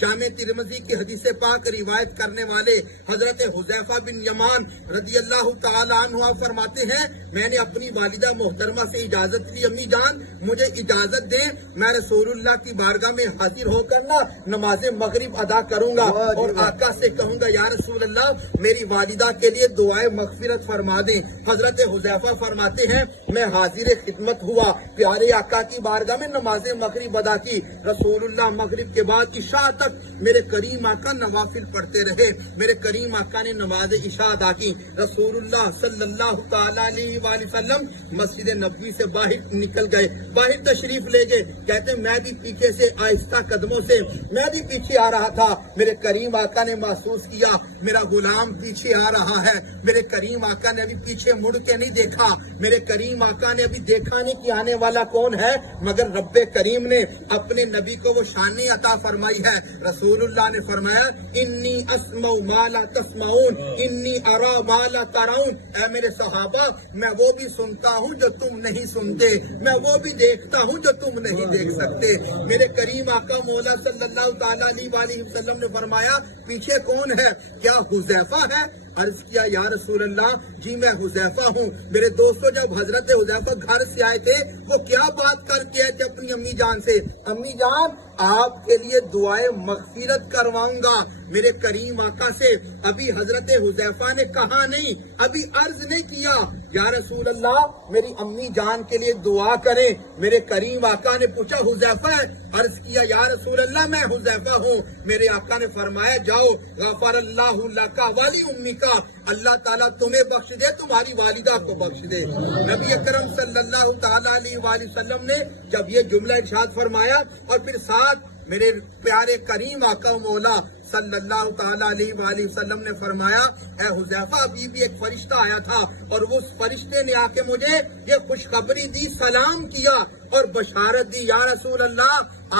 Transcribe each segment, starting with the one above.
جامع ترمذی کی حدیث پاک روایت کرنے والے حضرت حذیفہ بن یمان رضی اللہ تعالیٰ عنہ فرماتے ہیں میں نے اپنی والدہ محترمہ سے اجازت لی امی جان مجھے اجازت دیں میں رسول اللہ کی بارگاہ میں حاضر ہو کر نماز مغرب ادا کروں گا اور آقا سے کہوں گا یا رسول اللہ میری والدہ کے لیے دعائے مغفرت فرما دیں۔ حضرت حذیفہ فرماتے ہیں میں حاضر خدمت ہوا، پیارے آقا کی بارگاہ میں نماز مغرب ادا کی، رسول اللہ مغرب کے بعد عشاء تک میرے کریم آقا نوافل پڑھتے رہے، میرے کریم آقا نے نماز عشاء ادا کی، رسول اللہ صلی اللہ تعالی علیہ وآلہ وسلم مسجد نبوی سے باہر نکل گئے، باہر تشریف لے گئے، کہتے میں بھی پیچھے سے آہستہ قدموں سے میں بھی پیچھے آ رہا تھا، میرے کریم آقا نے محسوس کیا میرا غلام پیچھے آ رہا ہے، میرے کریم آقا نے ابھی پیچھے مڑ کے نہیں دیکھا، میرے کریم آقا نے ابھی دیکھا نہیں کہ آنے والا کون ہے، مگر رب کریم نے اپنے نبی کو وہ شان عطا فرمائی ہے۔ رسول اللہ نے فرمایا انی اسمع ما لا تسمعون انی ارا ما لا ترون، اے میرے صحابہ میں وہ بھی سنتا ہوں جو تم نہیں سنتے، میں وہ بھی دیکھتا ہوں جو تم نہیں دیکھ سکتے۔ میرے کریم آقا مولا صلی اللہ تعالیٰ علیہ وآلہ وسلم نے فرمایا پیچھے کون ہے؟ کیا حذیفہ ہے؟ عرض کیا یا رسول اللہ جی میں حذیفہ ہوں۔ میرے دوستوں جب حضرت حذیفہ گھر سے آئے تھے وہ کیا بات کر کے آئے تھے اپنی امی جان سے، امی جان آپ کے لیے دعائے مغفرت کرواؤں گا۔ میرے کریم آقا سے ابھی حضرت حذیفہ نے کہا نہیں، ابھی عرض نہیں کیا یا رسول اللہ میری امی جان کے لیے دعا کریں، میرے کریم آقا نے پوچھا حذیفہ ہے؟ عرض کیا یا رسول اللہ میں حذیفہ ہوں۔ میرے آقا نے فرمایا جاؤ غفر اللہ لک ولی امک، اللہ تعالیٰ تمہیں بخش دے تمہاری والدہ کو بخش دے۔ نبی اکرم صلی اللہ تعالیٰ علیہ وآلہ وسلم نے جب یہ جملہ ارشاد فرمایا اور پھر ساتھ میرے پیارے کریم آقا مولا صلی اللہ تعالیٰ علیہ وآلہ وسلم نے فرمایا اے حذیفہ ابھی بھی ایک فرشتہ آیا تھا اور اس فرشتے نے آ کے مجھے یہ خوشخبری دی، سلام کیا اور بشارت دی یا رسول اللہ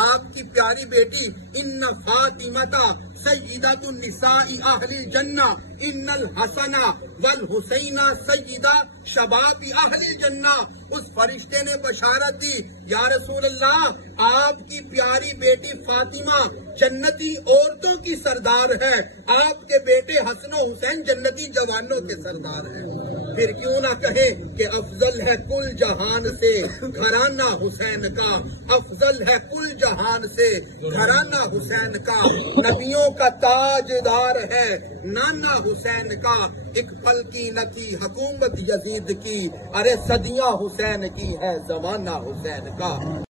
آپ کی پیاری بیٹی ان فاطمہ سیدۃ النساء اہل الجنہ ان الحسن والحسین سیدہ شباب اہل الجنہ۔ اس فرشتے نے بشارت دی یا رسول اللہ آپ کی پیاری بیٹی فاطمہ جنتی عورتوں کی سردار ہے، آپ کے بیٹے حسن و حسین جنتی جوانوں کے سردار ہیں۔ پھر کیوں نہ کہیں کہ افضل ہے کل جہان سے گھرانہ حسین کا، افضل ہے کل جہان سے گھرانہ حسین کا، نبیوں کا تاجدار ہے نانا حسین کا، ایک پل کی نہ تھی حکومت یزید کی، ارے صدیاں حسین کی ہے زمانہ حسین کا۔